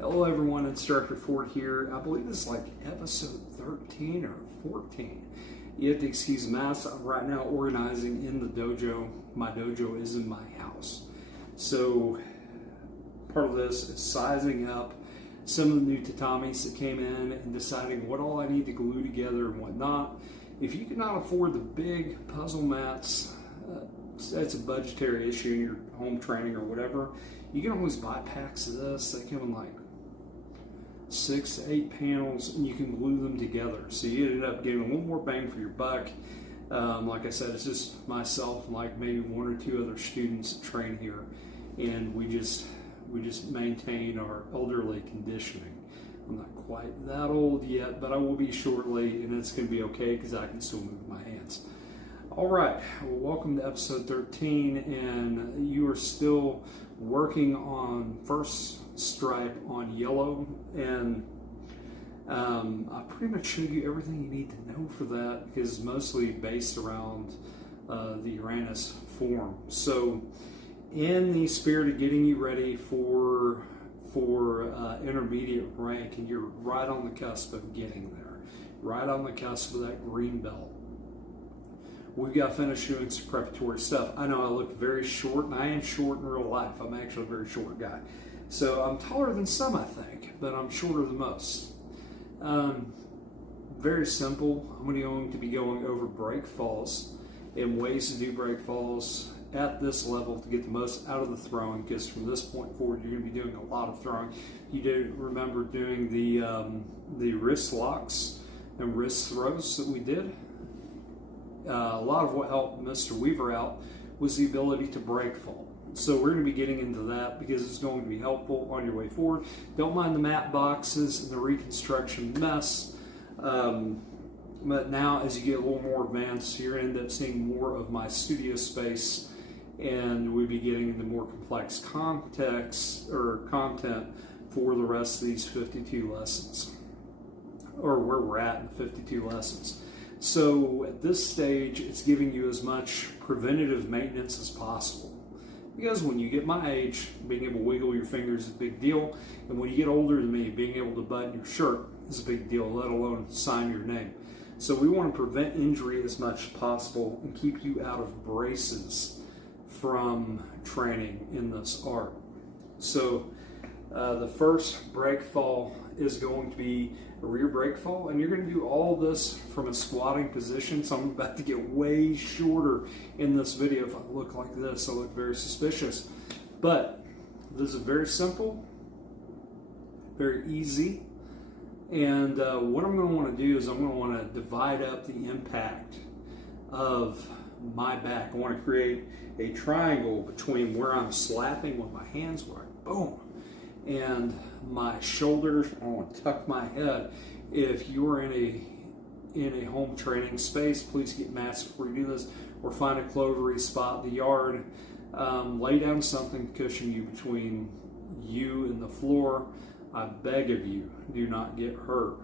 Hello everyone, Instructor Ford here. I believe this is like episode 13 or 14. You have to excuse the mess. I'm right now organizing in the dojo. My dojo is in my house. So part of this is sizing up some of the new tatamis that came in and deciding what all I need to glue together and whatnot. If you cannot afford the big puzzle mats, that's a budgetary issue in your home training or whatever. You can always buy packs of this. They come in like 6 to 8 panels and you can glue them together. So you ended up getting a little more bang for your buck. Like I said, it's just myself and like maybe 1 or 2 other students that train here, and we just maintain our elderly conditioning. I'm not quite that old yet, but I will be shortly, and it's going to be okay because I can still move my hands. All right, well, welcome to episode 13, and you are still working on first stripe on yellow, and I pretty much showed you everything you need to know for that because it's mostly based around the Uranus form. So in the spirit of getting you ready for intermediate rank, and you're right on the cusp of getting there, right on the cusp of that green belt, we've got to finish doing some preparatory stuff. I know I look very short, and I am short in real life. I'm actually a very short guy. So I'm taller than some, I think, but I'm shorter than most. Very simple. I'm going to be going over break falls and ways to do break falls at this level to get the most out of the throwing, because from this point forward, you're going to be doing a lot of throwing. You do remember doing the wrist locks and wrist throws that we did. A lot of what helped Mr. Weaver out was the ability to break fall. So we're going to be getting into that because it's going to be helpful on your way forward. Don't mind the mat boxes and the reconstruction mess. But now as you get a little more advanced, you're going to end up seeing more of my studio space, and we'll be getting into more complex context or content for the rest of these 52 lessons, or where we're at in the 52 lessons. So at this stage, it's giving you as much preventative maintenance as possible. Because when you get my age, being able to wiggle your fingers is a big deal. And when you get older than me, being able to button your shirt is a big deal, let alone sign your name. So we want to prevent injury as much as possible and keep you out of braces from training in this art. So the first break fall is going to be a rear break fall, and you're going to do all this from a squatting position. So I'm about to get way shorter in this video. If I look like this, I look very suspicious. But this is very simple, very easy. And what I'm going to want to do is I'm going to want to divide up the impact of my back. I want to create a triangle between where I'm slapping with my hands, where I boom, and my shoulders. I want to tuck my head. If you're in a home training space, please get mats before you do this, or find a clovery spot in the yard. Lay down something to cushion you between you and the floor. I beg of you, do not get hurt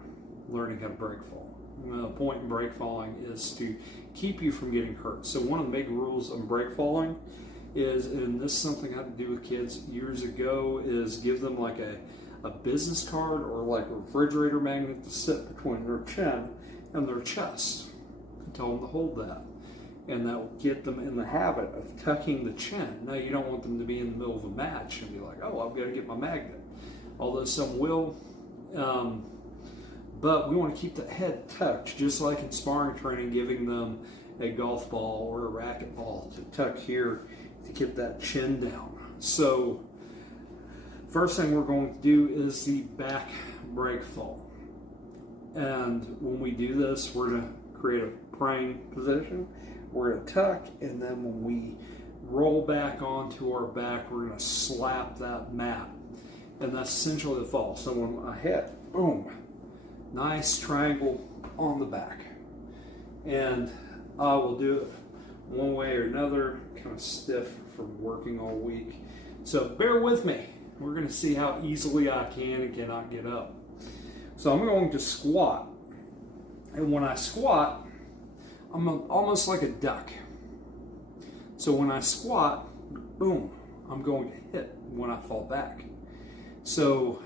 learning how to break fall. The point in break falling is to keep you from getting hurt. So one of the big rules of break falling is, and this is something I had to do with kids years ago, is give them like a business card or like a refrigerator magnet to sit between their chin and their chest. And tell them to hold that. And that will get them in the habit of tucking the chin. Now, you don't want them to be in the middle of a match and be like, oh, I've got to get my magnet. Although some will. But we want to keep the head tucked, just like in sparring training, giving them a golf ball or a racquetball to tuck here to get that chin down. So first thing we're going to do is the back break fall. And when we do this, we're going to create a praying position. We're going to tuck, and then when we roll back onto our back, we're going to slap that mat. And that's essentially the fall. So when I hit, boom, nice triangle on the back. And I will do it one way or another, kind of stiff from working all week. So bear with me. We're going to see how easily I can and cannot get up. So I'm going to squat. And when I squat, I'm almost like a duck. So when I squat, boom, I'm going to hit when I fall back. So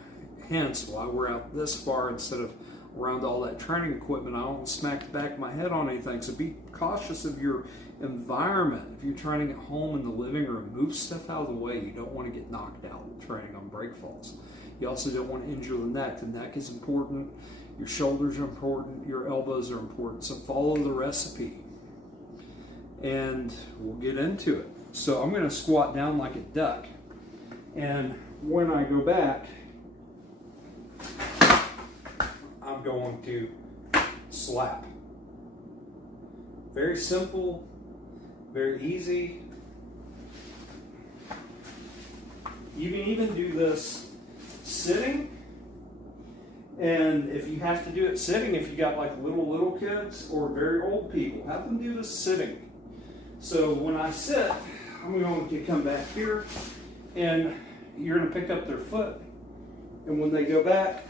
hence why we're out this far instead of around all that training equipment. I don't smack the back of my head on anything. So be cautious of your environment. If you're training at home in the living room, move stuff out of the way. You don't want to get knocked out training on break falls. You also don't want to injure the neck. The neck is important. Your shoulders are important. Your elbows are important. So follow the recipe. And we'll get into it. So I'm going to squat down like a duck. And when I go back, I'm going to slap. Very simple, very easy. You can even do this sitting. And if you have to do it sitting, if you got like little kids or very old people, have them do this sitting. So when I sit, I'm going to come back here, and you're going to pick up their foot, and when they go back,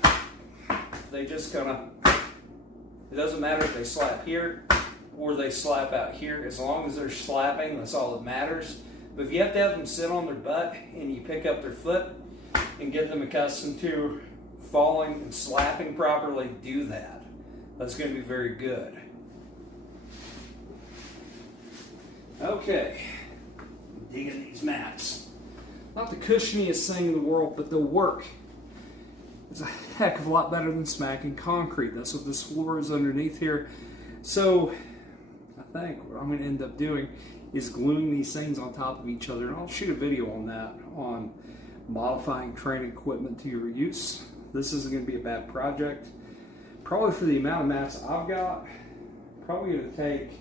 they just kind of, it doesn't matter if they slap here or they slap out here. As long as they're slapping, that's all that matters. But if you have to have them sit on their butt and you pick up their foot and get them accustomed to falling and slapping properly, do that. That's going to be very good. Okay, digging these mats. Not the cushioniest thing in the world, but they'll work. It's a heck of a lot better than smacking concrete. That's what this floor is underneath here. So I think what I'm going to end up doing is gluing these things on top of each other, and I'll shoot a video on that, on modifying training equipment to your use. This isn't going to be a bad project. Probably for the amount of mats I've got, probably going to take,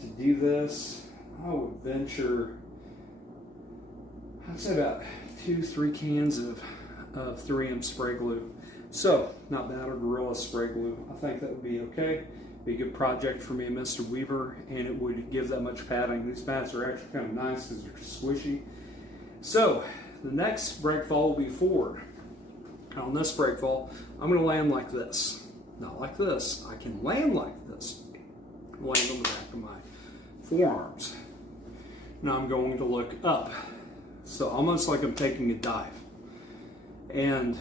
to do this, I would venture, I'd say about 2-3 cans of 3M spray glue. So, not bad, or Gorilla spray glue. I think that would be okay. Be a good project for me and Mr. Weaver, and it would give that much padding. These mats are actually kind of nice because they're squishy. So, the next break fall will be forward. And on this break fall, I'm going to land like this. Not like this. I can land like this. Land on the back of my forearms. Now I'm going to look up. So almost like I'm taking a dive. And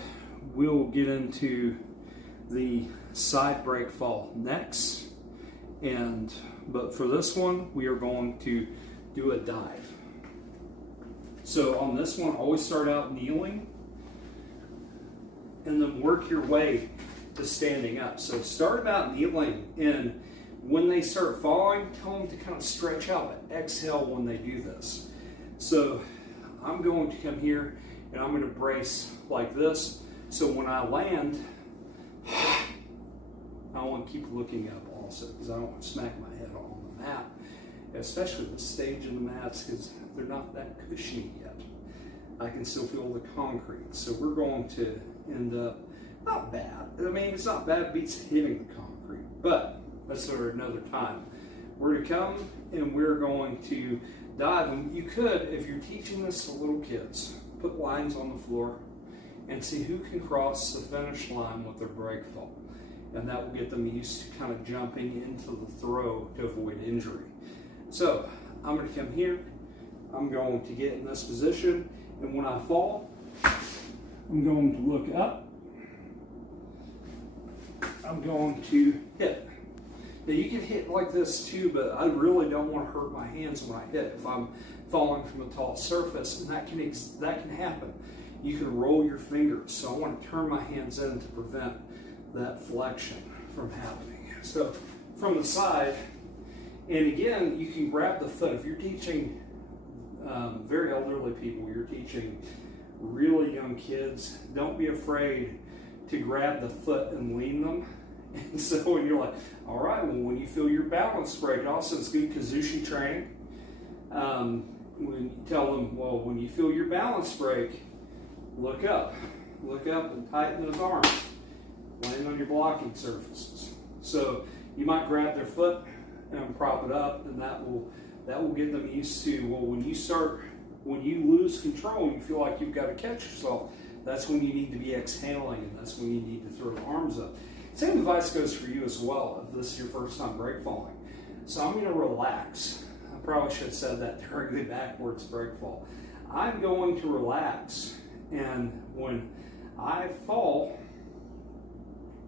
we'll get into the side break fall next. But for this one, we are going to do a dive. So on this one, always start out kneeling and then work your way to standing up. So start about kneeling, and when they start falling, tell them to kind of stretch out, but exhale when they do this. So I'm going to come here and I'm going to brace like this. So when I land, I want to keep looking up also, because I don't want to smack my head on the mat, especially the stage of the mats, because they're not that cushiony yet. I can still feel the concrete. So we're going to end up, not bad. I mean, it's not bad, it beats hitting the concrete, but that's for another time. We're to come and we're going to dive. And you could, if you're teaching this to little kids, put lines on the floor and see who can cross the finish line with their break fall. And that will get them used to kind of jumping into the throw to avoid injury. So I'm going to come here. I'm going to get in this position. And when I fall, I'm going to look up. I'm going to hit. Now you can hit like this too, but I really don't want to hurt my hands when I hit. If I'm falling from a tall surface, and that can happen. You can roll your fingers. So I want to turn my hands in to prevent that flexion from happening. So from the side, and again, you can grab the foot. If you're teaching very elderly people, you're teaching really young kids, don't be afraid to grab the foot and lean them. And so when you're like, all right, well, when you feel your balance break, also it's good Kazushi training. When you tell them, well, when you feel your balance break, look up and tighten those arms, land on your blocking surfaces. So you might grab their foot and prop it up, and that will get them used to, well, when you lose control and you feel like you've got to catch yourself, that's when you need to be exhaling, and that's when you need to throw the arms up. Same advice goes for you as well if this is your first time break falling. So I'm going to relax. I probably should have said that during the backwards break fall. I'm going to relax, and when I fall,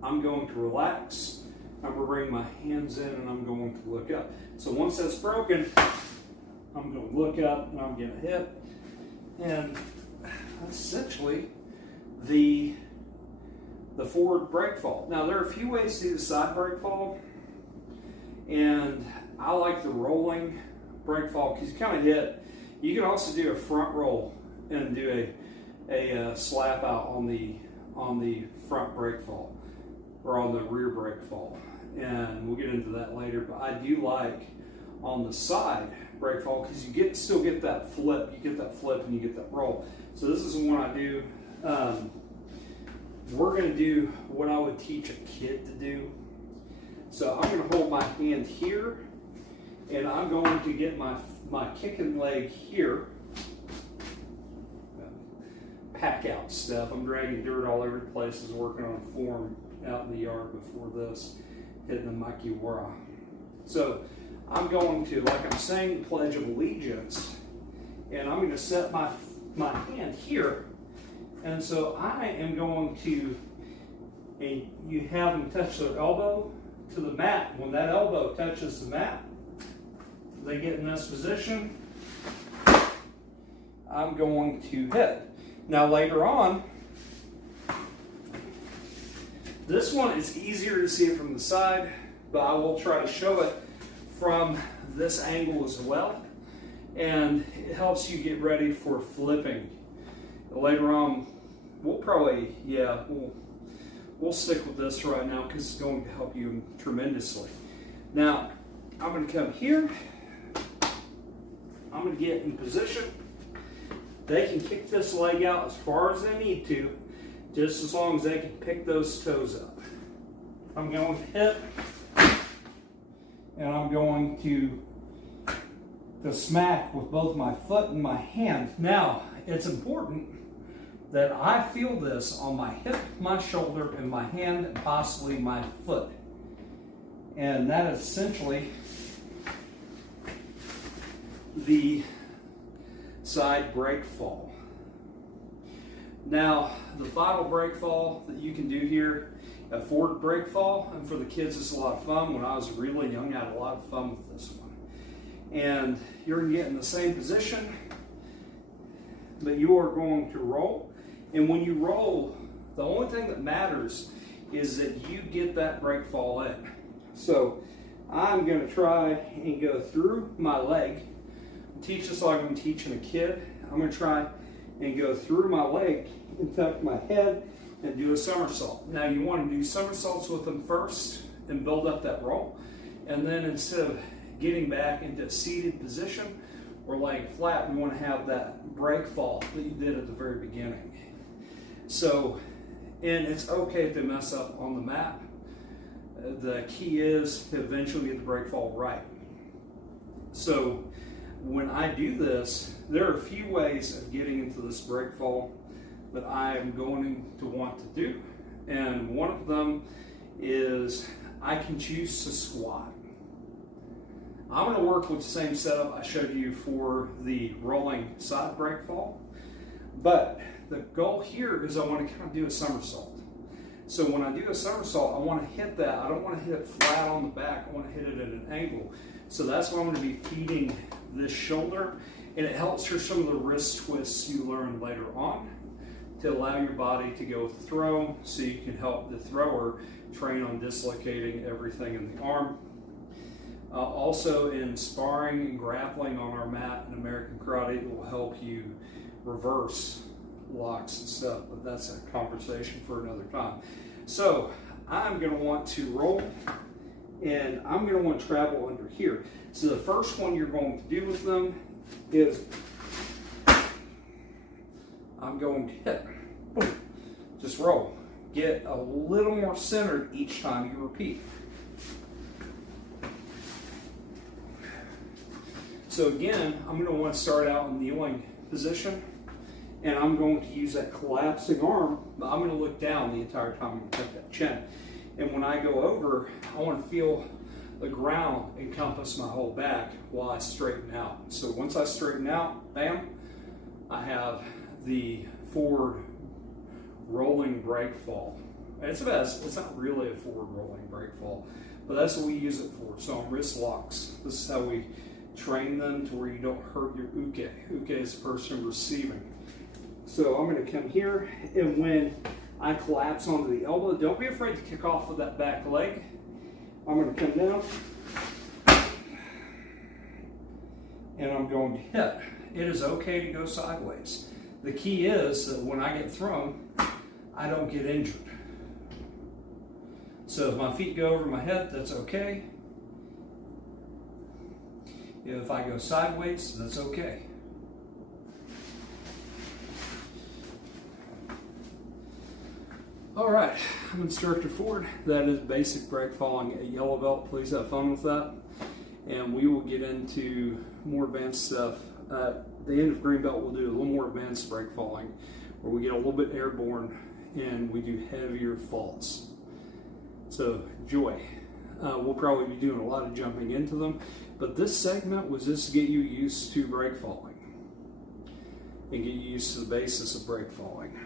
I'm going to relax. I'm going to bring my hands in and I'm going to look up. So once that's broken, I'm going to look up and I'm going to hit. And that's essentially the forward break fall. Now there are a few ways to do the side break fall. And I like the rolling break fall because you kind of hit. You can also do a front roll and do a slap out on the front break fall or on the rear break fall, and we'll get into that later. But I do like on the side break fall because you still get that flip. You get that flip and you get that roll. So this is the one I do. We're going to do what I would teach a kid to do. So I'm going to hold my hand here, and I'm going to get my kicking leg here. Pack out stuff. I'm dragging dirt all over the place. I was working on a form out in the yard before this, hitting the Makiwara. So I'm going to, like I'm saying, the Pledge of Allegiance, and I'm going to set my hand here. And so I am going to, and you have them touch their elbow to the mat. When that elbow touches the mat, they get in this position. I'm going to hit. Now later on, this one is easier to see it from the side, but I will try to show it from this angle as well. And it helps you get ready for flipping. Later on, we'll stick with this right now because it's going to help you tremendously. Now, I'm going to come here. I'm going to get in position. They can kick this leg out as far as they need to, just as long as they can pick those toes up. I'm going to hit, and I'm going to smack with both my foot and my hand. Now, it's important that I feel this on my hip, my shoulder, and my hand, and possibly my foot. And that is essentially the side break fall. Now, the final break fall that you can do here, a forward break fall, and for the kids it's a lot of fun. When I was really young, I had a lot of fun with this one. And you're going to get in the same position, but you are going to roll. And when you roll, the only thing that matters is that you get that break fall in. So I'm going to try and go through my leg. Teach this like I'm teaching a kid. I'm going to try and go through my leg and tuck my head and do a somersault. Now you want to do somersaults with them first and build up that roll. And then instead of getting back into a seated position or laying flat, we want to have that break fall that you did at the very beginning. So, and it's okay if they mess up on the mat. The key is to eventually get the break fall right. So when I do this, there are a few ways of getting into this break fall that I am going to want to do. And one of them is I can choose to squat. I'm going to work with the same setup I showed you for the rolling side break fall. But the goal here is I want to kind of do a somersault. So when I do a somersault, I want to hit that. I don't want to hit it flat on the back. I want to hit it at an angle. So that's why I'm going to be feeding this shoulder. And it helps for some of the wrist twists you learn later on to allow your body to go with the throw so you can help the thrower train on dislocating everything in the arm. Also in sparring and grappling on our mat in American Karate, it will help you reverse locks and stuff, but that's a conversation for another time. So I'm going to want to roll, and I'm going to want to travel under here. So the first one you're going to do with them is I'm going to hit. Just roll. Get a little more centered each time you repeat. So again, I'm going to want to start out in kneeling position, and I'm going to use that collapsing arm, but I'm going to look down the entire time. I'm going to tuck that chin. And when I go over, I want to feel the ground encompass my whole back while I straighten out. So once I straighten out, bam, I have the forward rolling brake fall. It's not really a forward rolling brake fall, but that's what we use it for. So on wrist locks, this is how we train them to where you don't hurt your uke. Uke is the person receiving. So I'm going to come here, and when I collapse onto the elbow, don't be afraid to kick off with that back leg. I'm going to come down, and I'm going to hit. It is okay to go sideways. The key is that when I get thrown, I don't get injured. So if my feet go over my head, that's okay. If I go sideways, that's okay. All right, I'm Instructor Ford. That is basic brake falling at yellow belt. Please have fun with that. And we will get into more advanced stuff. At the end of green belt, we'll do a little more advanced brake falling, where we get a little bit airborne and we do heavier faults. So enjoy. We'll probably be doing a lot of jumping into them, but this segment was just to get you used to brake falling and get you used to the basis of brake falling.